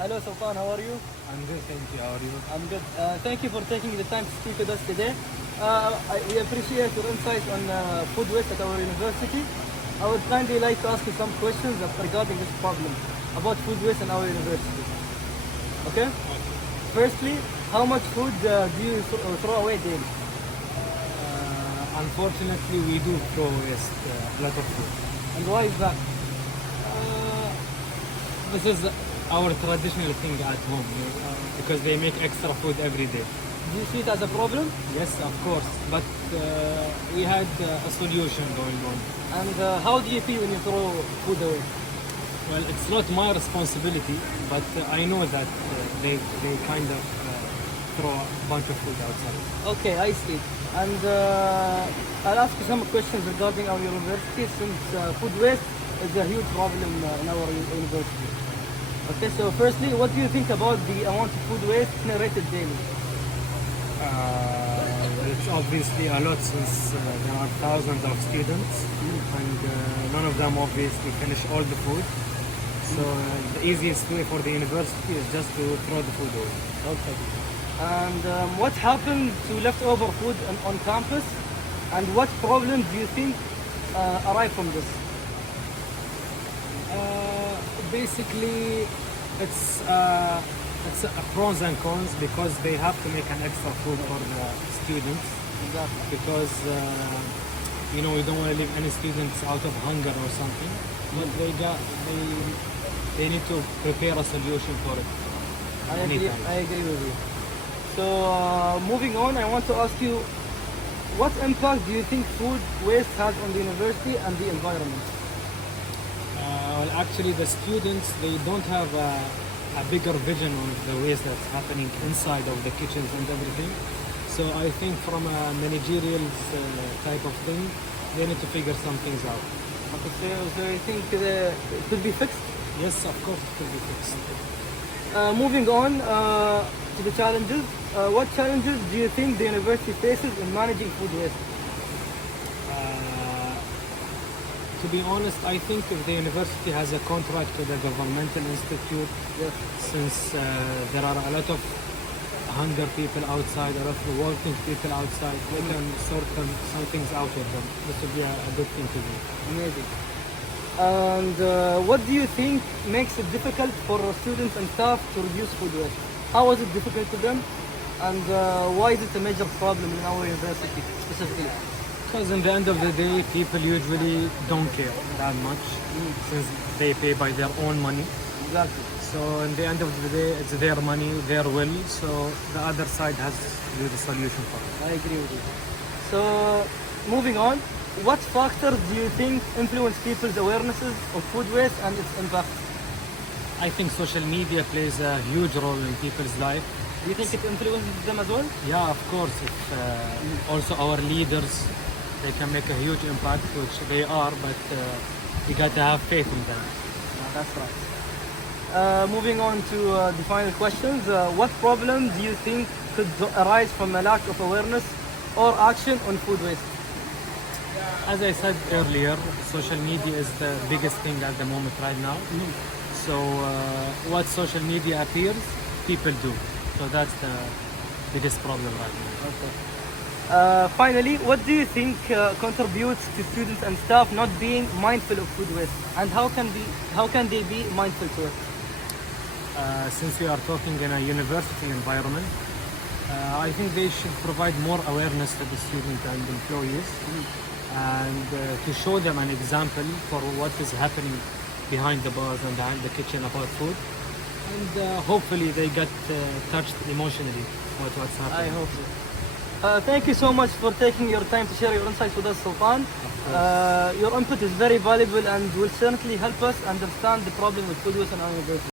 Hello, Sultan. How are you? I'm good, thank you. How are you? I'm good. Thank you for taking the time to speak with us today. We appreciate your insight on food waste at our university. I would kindly like to ask you some questions regarding this problem about food waste in our university. Okay? Firstly, how much food do you throw away daily? Unfortunately, we do throw waste a lot of food. And why is that? This is our traditional thing at home because they make extra food every day. Do you see it as a problem? Yes, of course, but we had a solution going on. And how do you feel when you throw food away? Well, it's not my responsibility, but I know that they kind of throw a bunch of food outside. Okay, I see. And I'll ask you some questions regarding our university since food waste is a huge problem in our university. Okay, so firstly, what do you think about the amount of food waste generated daily? Well, it's obviously a lot since there are thousands of students and none of them obviously finish all the food. So the easiest way for the university is just to throw the food away. Okay. And what happened to leftover food on campus? And what problems do you think arise from this? Basically, it's a pros and cons because they have to make an extra food for the students Exactly. because we don't want to leave any students out of hunger or something. But they need to prepare a solution for it. I agree with you. So moving on, I want to ask you, what impact do you think food waste has on the university and the environment? Well, actually, the students they don't have a bigger vision on the waste that's happening inside of the kitchens and everything. So I think from a managerial type of thing, they need to figure some things out. Okay, so you think it could be fixed? Yes, of course, it will be fixed. Moving on to the challenges. What challenges do you think the university faces in managing food waste? To be honest, I think if the university has a contract with a governmental institute, Yes. since there are a lot of hunger people outside, a lot of working people outside, they can sort some things out with them. This would be a good thing to do. Amazing. And what do you think makes it difficult for students and staff to reduce food waste? How was it difficult to them? And why is it a major problem in our university specifically? Because in the end of the day, people usually don't care that much since they pay by their own money. Exactly. So in the end of the day, it's their money, their will. So the other side has to do the solution for it. I agree with you. So moving on, what factors do you think influence people's awarenesses of food waste and its impact? I think social media plays a huge role in people's life. Do you think it influences them as well? Yeah, of course. If also our leaders, they can make a huge impact, which they are, but you got to have faith in them. That's right. Moving on to the final questions. What problems do you think could arise from a lack of awareness or action on food waste? As I said earlier, social media is the biggest thing at the moment right now. So what social media appears, people do. So that's the biggest problem right now. Okay. Finally, what do you think contributes to students and staff not being mindful of food waste, and how can they be mindful to it? Since we are talking in a university environment, I think they should provide more awareness to the students and employees, and to show them an example for what is happening behind the bars and behind the kitchen about food, and hopefully they get touched emotionally with what's happening. I hope so. Thank you so much for taking your time to share your insights with us, Sultan. Your input is very valuable and will certainly help us understand the problem with food waste in our university.